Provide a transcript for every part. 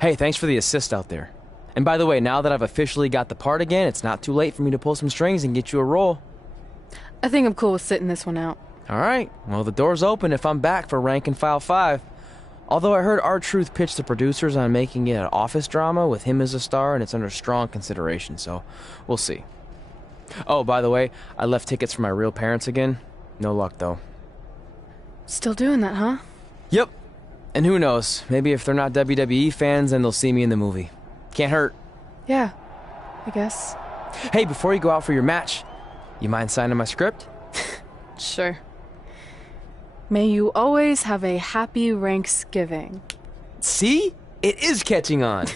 Hey, thanks for the assist out there. And by the way, now that I've officially got the part again, it's not too late for me to pull some strings and get you a role. I think I'm cool with sitting this one out. Alright, well the door's open if I'm back for Rank and File 5. Although I heard R-Truth pitch the producers on making it an office drama with him as a star, and it's under strong consideration, so we'll see. Oh, by the way, I left tickets for my real parents again. No luck, though. Still doing that, huh? Yep. And who knows, maybe if they're not WWE fans, then they'll see me in the movie. Can't hurt. Yeah, I guess. Hey, before you go out for your match, you mind signing my script? Sure. May you always have a happy Ranksgiving. See? It is catching on.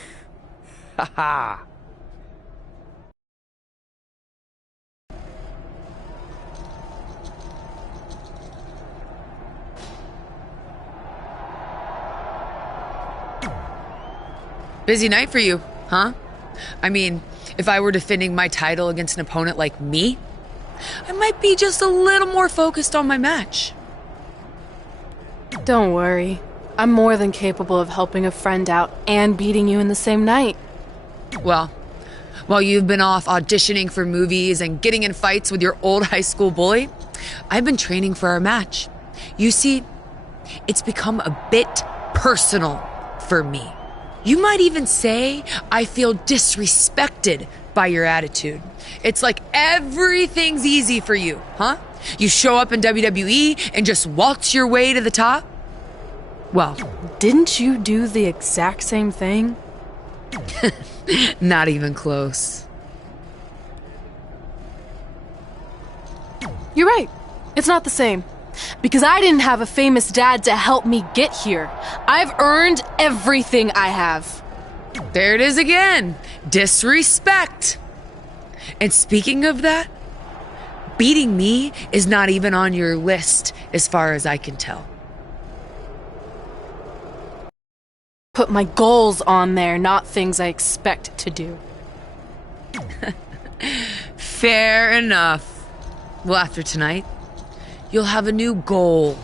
Haha. Busy night for you, huh? I mean, if I were defending my title against an opponent like me, I might be just a little more focused on my match. Don't worry. I'm more than capable of helping a friend out and beating you in the same night. Well, while you've been off auditioning for movies and getting in fights with your old high school bully, I've been training for our match. You see, it's become a bit personal for me. You might even say I feel disrespected by your attitude. It's like everything's easy for you, huh? You show up in WWE and just waltz your way to the top? Well, Didn't you do the exact same thing? not even close. You're right. It's not the same. Because I didn't have a famous dad to help me get here. I've earned everything I have. There it is again. Disrespect. And speaking of that, beating me is not even on your list as far as I can tell. Put my goals on there, not things I expect to do. Fair enough. Well, after tonight, you'll have a new goal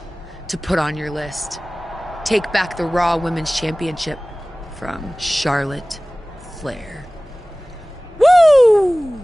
to put on your list. Take back the Raw Women's Championship from Charlotte Flair. Woo!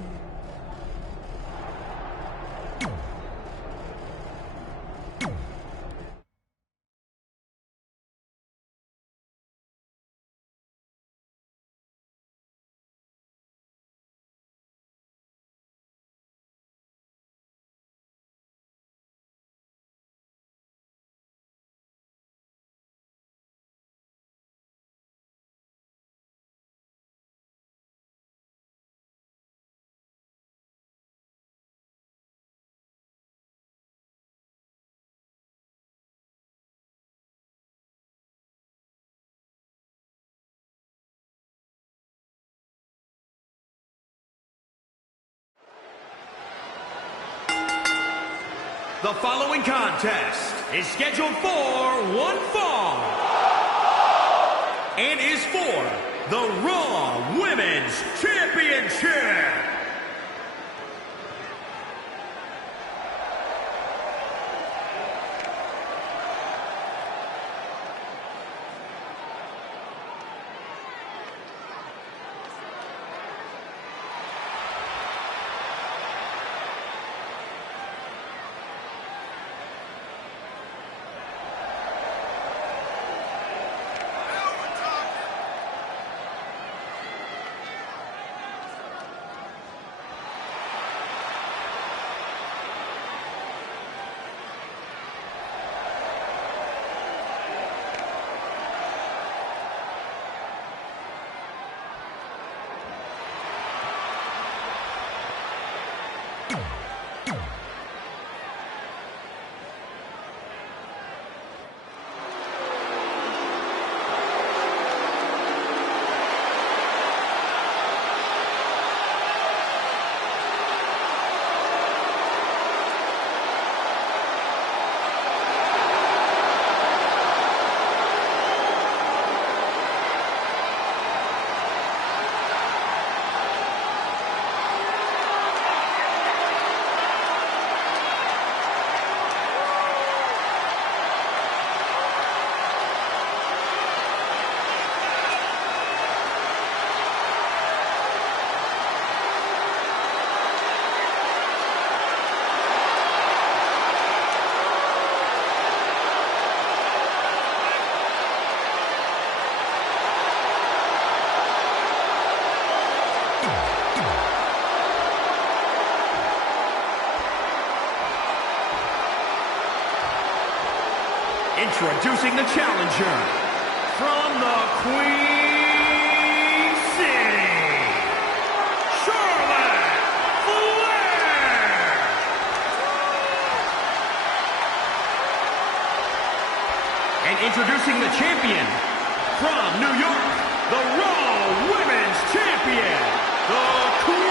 The following contest is scheduled for one fall and is for the Raw Women's Championship. Introducing the challenger from the Queen City, Charlotte Flair. And introducing the champion from New York, the Raw Women's Champion, the Queen.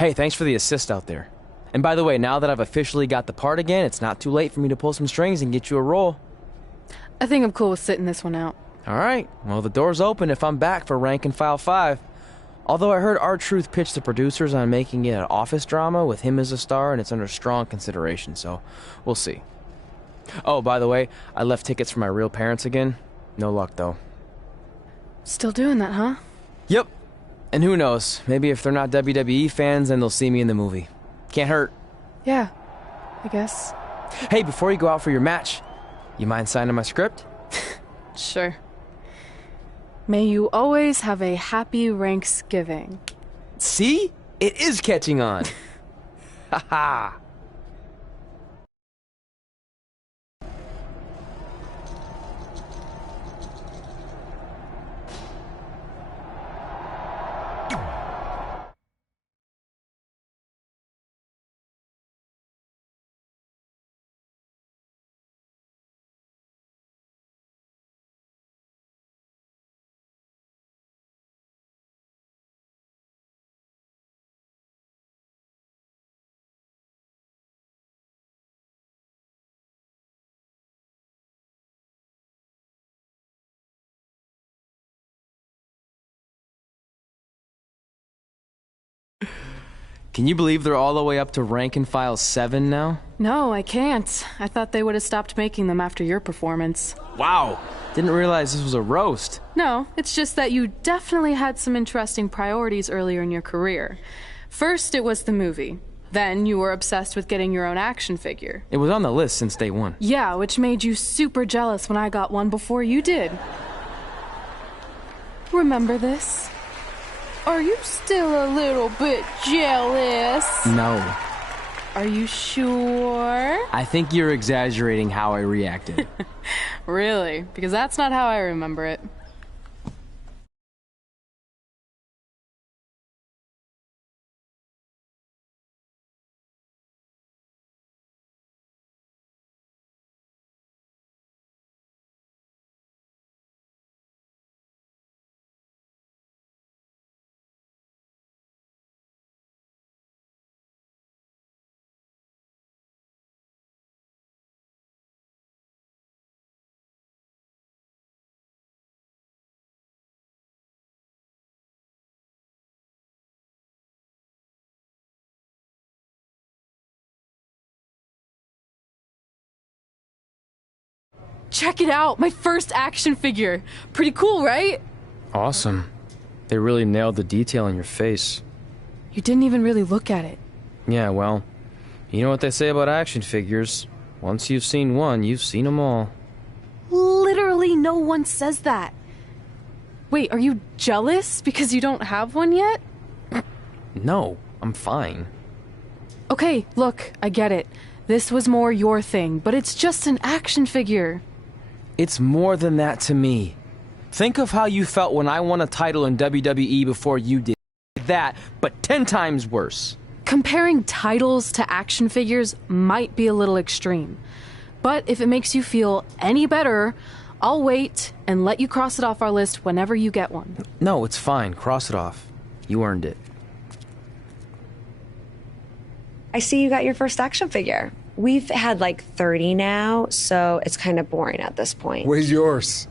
Hey, thanks for the assist out there. And by the way, now that I've officially got the part again, it's not too late for me to pull some strings and get you a role. I think I'm cool with sitting this one out. Alright, well, the door's open if I'm back for Rank and File 5. Although I heard R-Truth pitch the producers on making it an office drama with him as a star, and it's under strong consideration, so we'll see. Oh, by the way, I left tickets for my real parents again. No luck, though. Still doing that, huh? Yep. And who knows, maybe if they're not WWE fans, then they'll see me in the movie. Can't hurt. Yeah, I guess. Hey, before you go out for your match, you mind signing my script? Sure. May you always have a happy Ranksgiving. See? It is catching on. Haha. Can you believe they're all the way up to Rank and File 7 now? No, I can't. I thought they would have stopped making them after your performance. Wow. Didn't realize this was a roast. No, it's just that you definitely had some interesting priorities earlier in your career. First, it was the movie. Then you were obsessed with getting your own action figure. It was on the list since day one. Yeah, which made you super jealous when I got one before you did. Remember this? Are you still a little bit jealous? No. Are you sure? I think you're exaggerating how I reacted. Really? Because that's not how I remember it. Check it out! My first action figure! Pretty cool, right? Awesome. They really nailed the detail in your face. You didn't even really look at it. Yeah, well, you know what they say about action figures. Once you've seen one, you've seen them all. Literally no one says that. Wait, are you jealous because you don't have one yet? No, I'm fine. Okay, look, I get it. This was more your thing, but it's just an action figure. It's more than that to me. Think of how you felt when I won a title in WWE before you did. That, but 10 times worse. Comparing titles to action figures might be a little extreme. But if it makes you feel any better, I'll wait and let you cross it off our list whenever you get one. No, it's fine. Cross it off. You earned it. I see you got your first action figure. We've had like 30 now, so it's kind of boring at this point. Where's yours?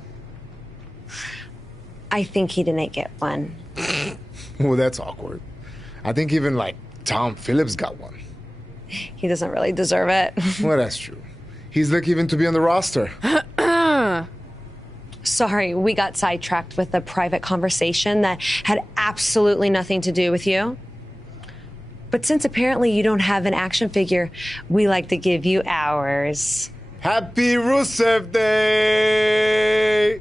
I think he didn't get one. Well, that's awkward. I think even like Tom Phillips got one. He doesn't really deserve it. Well, that's true. He's lucky even to be on the roster. Sorry, we got sidetracked with a private conversation that had absolutely nothing to do with you. But since apparently you don't have an action figure, we like to give you ours. Happy Rusev Day!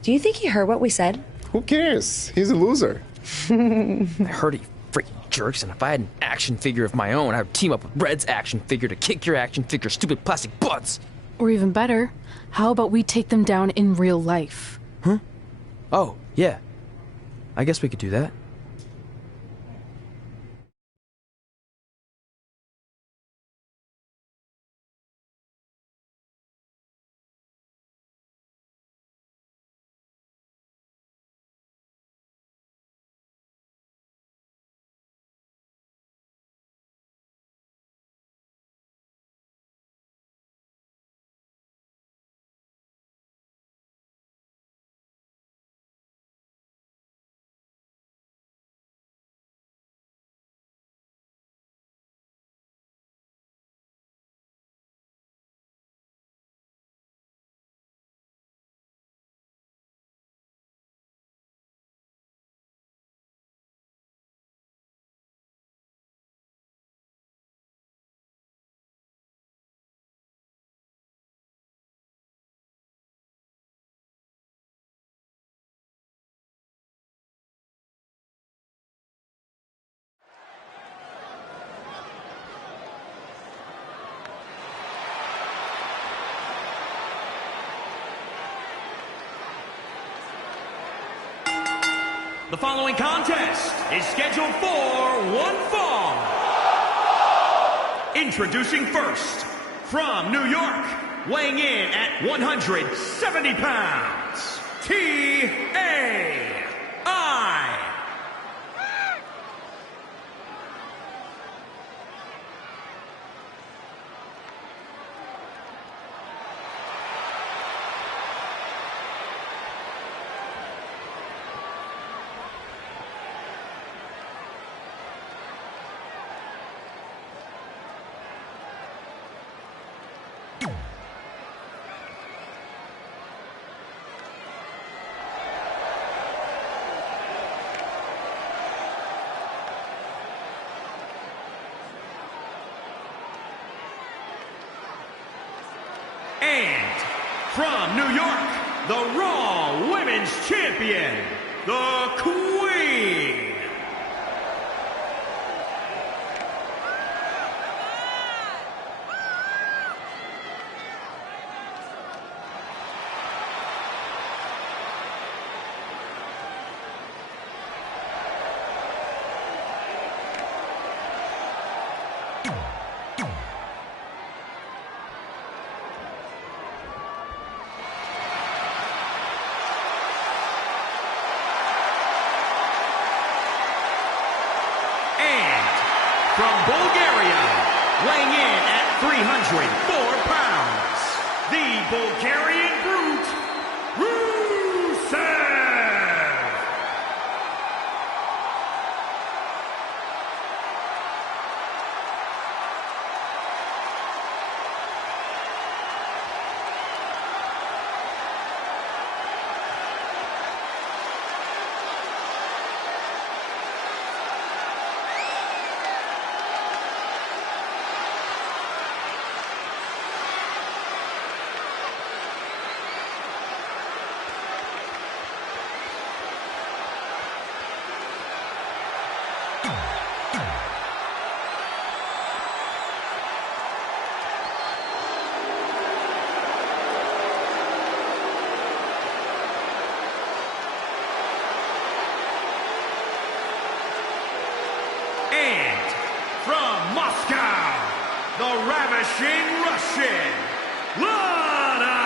Do you think he heard what we said? Who cares? He's a loser. I heard he freaking jerks, and if I had an action figure of my own, I would team up with Red's action figure to kick your action figure stupid plastic butts. Or even better, how about we take them down in real life? Huh? Oh, yeah. I guess we could do that. The following contest is scheduled for one fall. Introducing first, from New York, weighing in at 170 pounds, T.A.I. And from New York, the Raw Women's Champion, the Queen. From Bulgaria, weighing in at 304 pounds, the Bulgarian Brute, Rusev! And from Moscow, the ravishing Russian, Lana!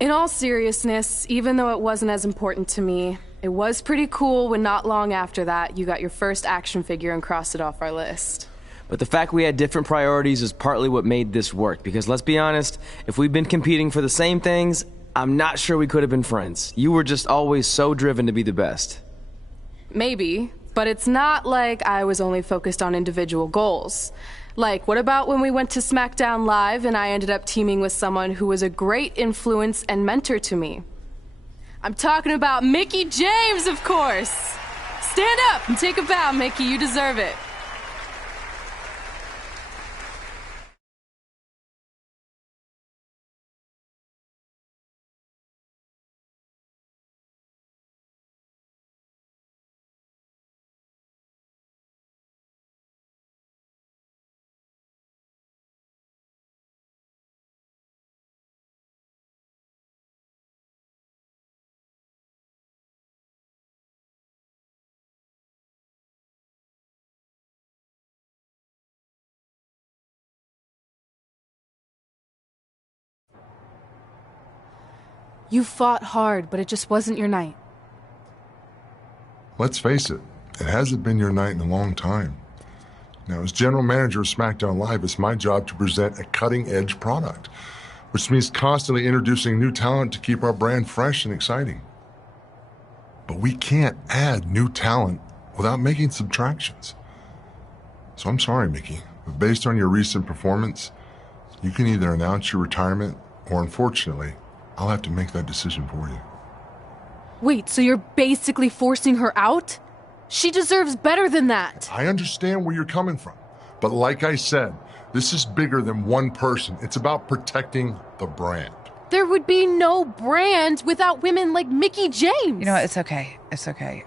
In all seriousness, even though it wasn't as important to me, it was pretty cool when not long after that you got your first action figure and crossed it off our list. But the fact we had different priorities is partly what made this work, because let's be honest, if we'd been competing for the same things, I'm not sure we could have been friends. You were just always so driven to be the best. Maybe, but it's not like I was only focused on individual goals. Like, what about when we went to SmackDown Live and I ended up teaming with someone who was a great influence and mentor to me? I'm talking about Mickie James, of course! Stand up and take a bow, Mickie, you deserve it. You fought hard, but it just wasn't your night. Let's face it, it hasn't been your night in a long time. Now, as general manager of SmackDown Live, it's my job to present a cutting-edge product, which means constantly introducing new talent to keep our brand fresh and exciting. But we can't add new talent without making subtractions. So I'm sorry, Mickie, but based on your recent performance, you can either announce your retirement or, unfortunately, I'll have to make that decision for you. Wait, so you're basically forcing her out? She deserves better than that. I understand where you're coming from, but like I said, this is bigger than one person. It's about protecting the brand. There would be no brand without women like Mickie James. You know what? It's okay. It's okay.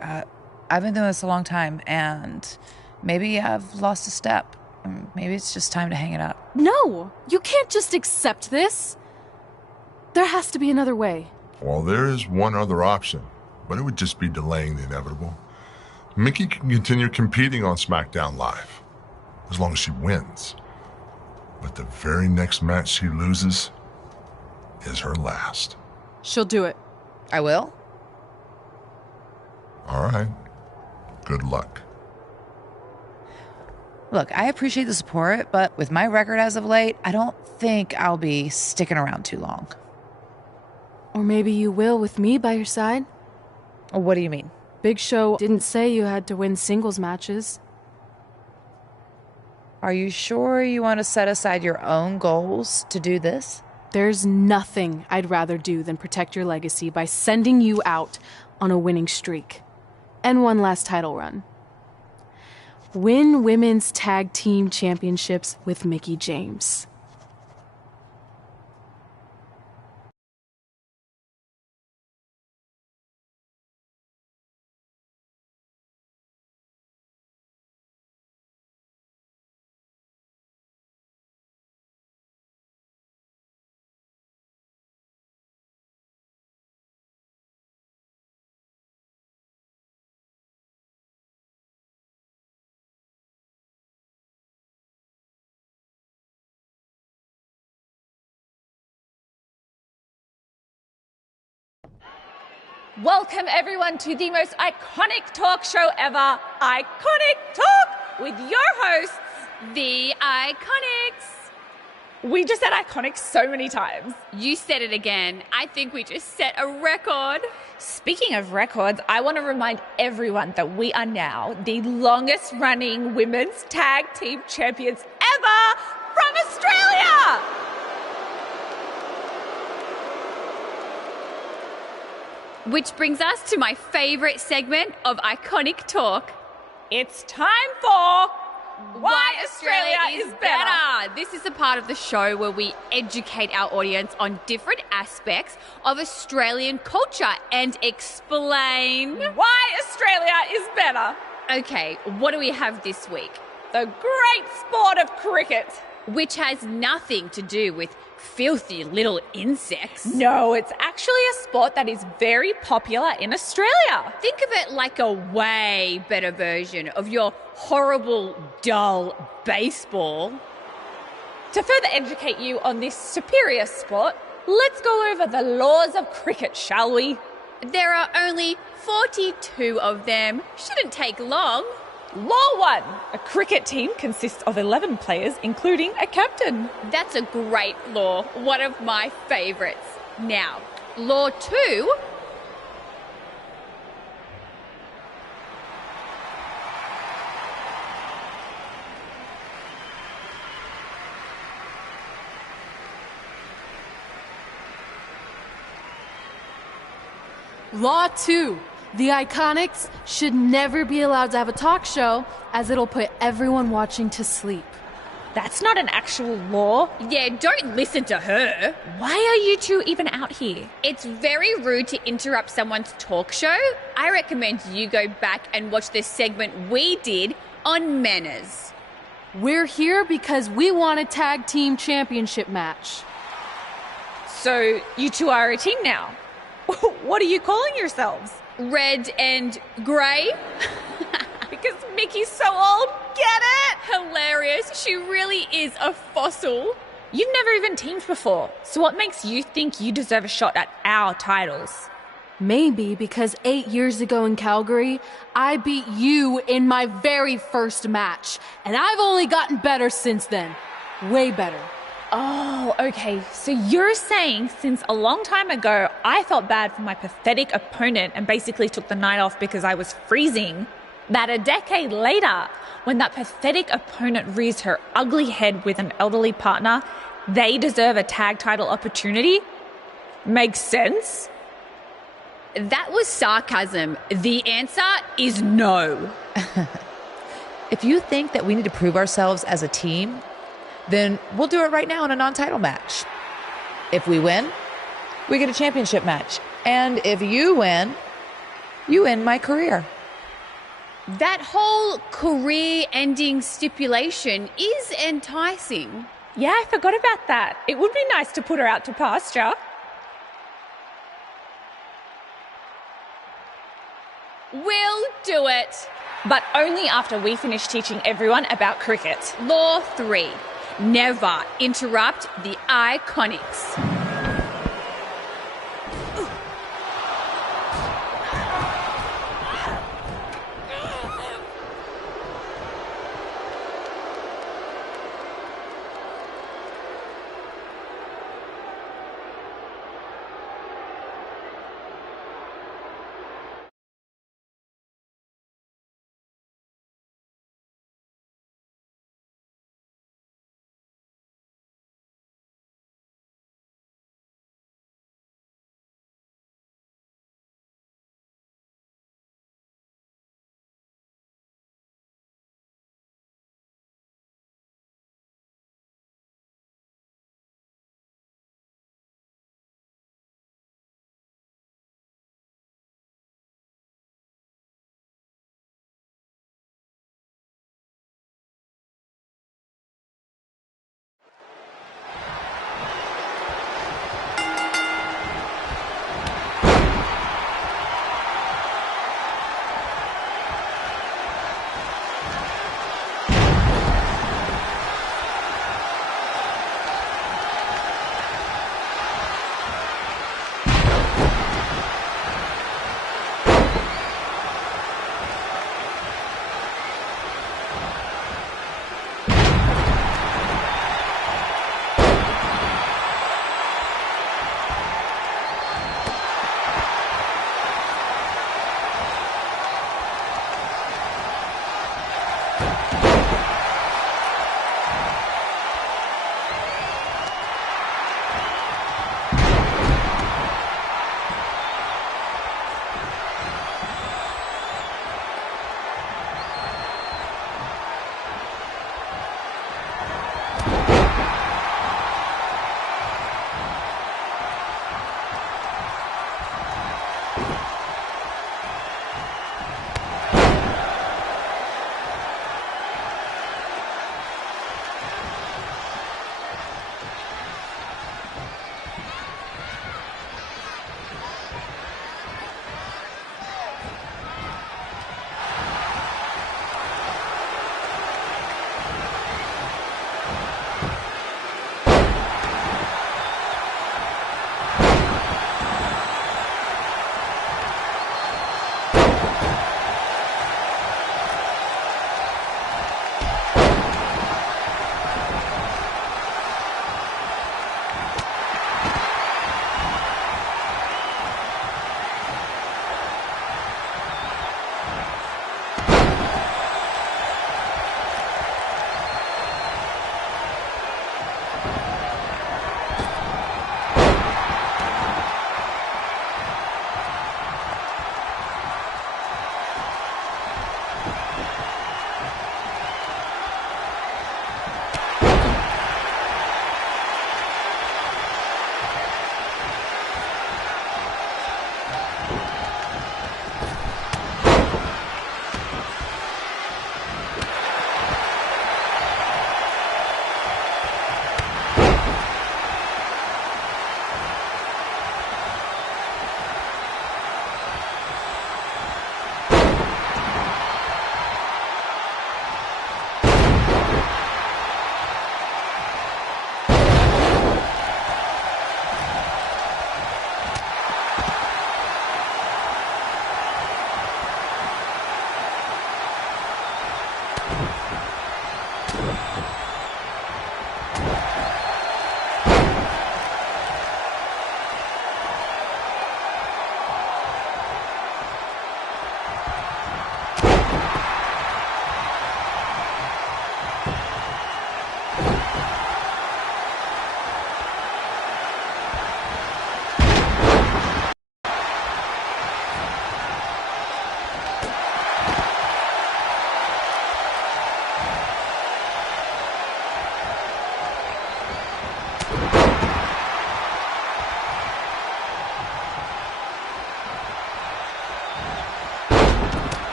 I've been doing this a long time, and maybe I've lost a step. Maybe it's just time to hang it up. No, you can't just accept this. There has to be another way. Well, there is one other option, but it would just be delaying the inevitable. Mickie can continue competing on SmackDown Live, as long as she wins. But the very next match she loses is her last. She'll do it. I will? All right. Good luck. Look, I appreciate the support, but with my record as of late, I don't think I'll be sticking around too long. Or maybe you will with me by your side. What do you mean? Big Show didn't say you had to win singles matches. Are you sure you want to set aside your own goals to do this? There's nothing I'd rather do than protect your legacy by sending you out on a winning streak. And one last title run. Win women's tag team championships with Mickie James. Welcome everyone to the most iconic talk show ever, Iconic Talk, with your hosts, The Iconics. We just said iconic so many times. You said it again. I think we just set a record. Speaking of records, I want to remind everyone that we are now the longest running women's tag team champions ever from Australia. Which brings us to my favorite segment of Iconic Talk. It's time for Why Australia is Better. This is the part of the show where we educate our audience on different aspects of Australian culture and explain why Australia is better. Okay, what do we have this week? The great sport of cricket. Which has nothing to do with filthy little insects. No, it's actually a sport that is very popular in Australia. Think of it like a way better version of your horrible, dull baseball. To further educate you on this superior sport, let's go over the laws of cricket, shall we? There are only 42 of them. Shouldn't take long. Law 1. A cricket team consists of 11 players, including a captain. That's a great law. One of my favourites. Now, Law 2. Law 2. The Iconics should never be allowed to have a talk show, as it'll put everyone watching to sleep. That's not an actual law. Yeah, don't listen to her. Why are you two even out here? It's very rude to interrupt someone's talk show. I recommend you go back and watch the segment we did on manners. We're here because we want a tag team championship match. So you two are a team now. What are you calling yourselves? Red and grey? Because Mickey's so old, get it? Hilarious. She really is a fossil. You've never even teamed before, so what makes you think you deserve a shot at our titles? Maybe because 8 years ago in Calgary, I beat you in my very first match, and I've only gotten better since then. Way better. Oh, okay. So you're saying since a long time ago, I felt bad for my pathetic opponent and basically took the night off because I was freezing, that a decade later, when that pathetic opponent rears her ugly head with an elderly partner, they deserve a tag title opportunity? Makes sense? That was sarcasm. The answer is no. If you think that we need to prove ourselves as a team, then we'll do it right now in a non-title match. If we win, we get a championship match. And if you win, you end my career. That whole career-ending stipulation is enticing. Yeah, I forgot about that. It would be nice to put her out to pasture. We'll do it. But only after we finish teaching everyone about cricket. Law 3. Never interrupt the Iconics.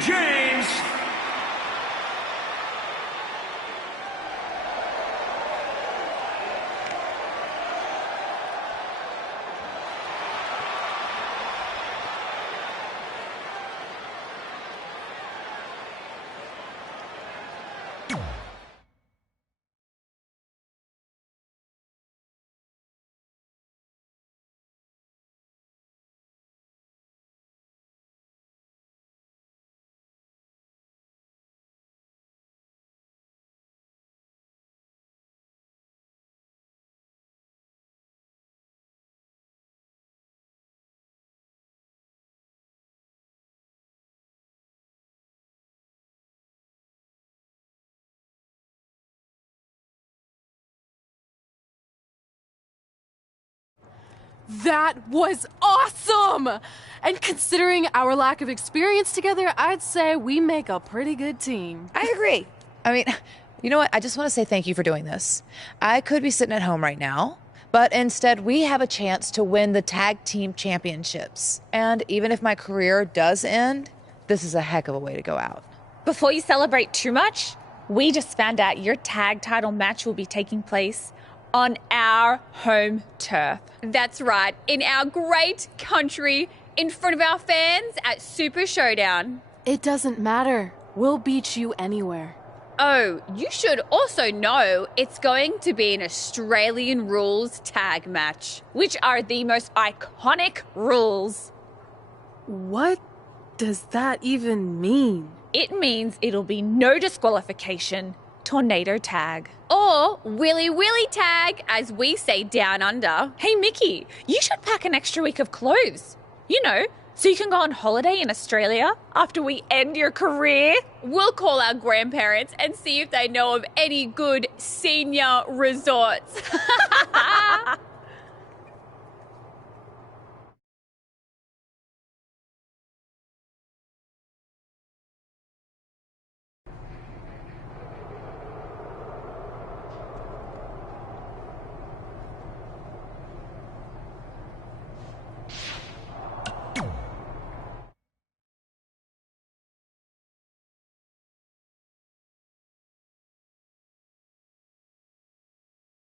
James. That was awesome! And considering our lack of experience together, I'd say we make a pretty good team. I agree. I mean, you know what? I just want to say thank you for doing this. I could be sitting at home right now, but instead we have a chance to win the tag team championships. And even if my career does end, this is a heck of a way to go out. Before you celebrate too much, we just found out your tag title match will be taking place on our home turf. That's right, in our great country, in front of our fans at Super Showdown. It doesn't matter. We'll beat you anywhere. Oh, you should also know it's going to be an Australian rules tag match. Which are the most iconic rules. What does that even mean? It means it'll be no disqualification, tornado tag. Or Willy Willy tag, as we say down under. Hey, Mickey, you should pack an extra week of clothes. You know, so you can go on holiday in Australia after we end your career. We'll call our grandparents and see if they know of any good senior resorts.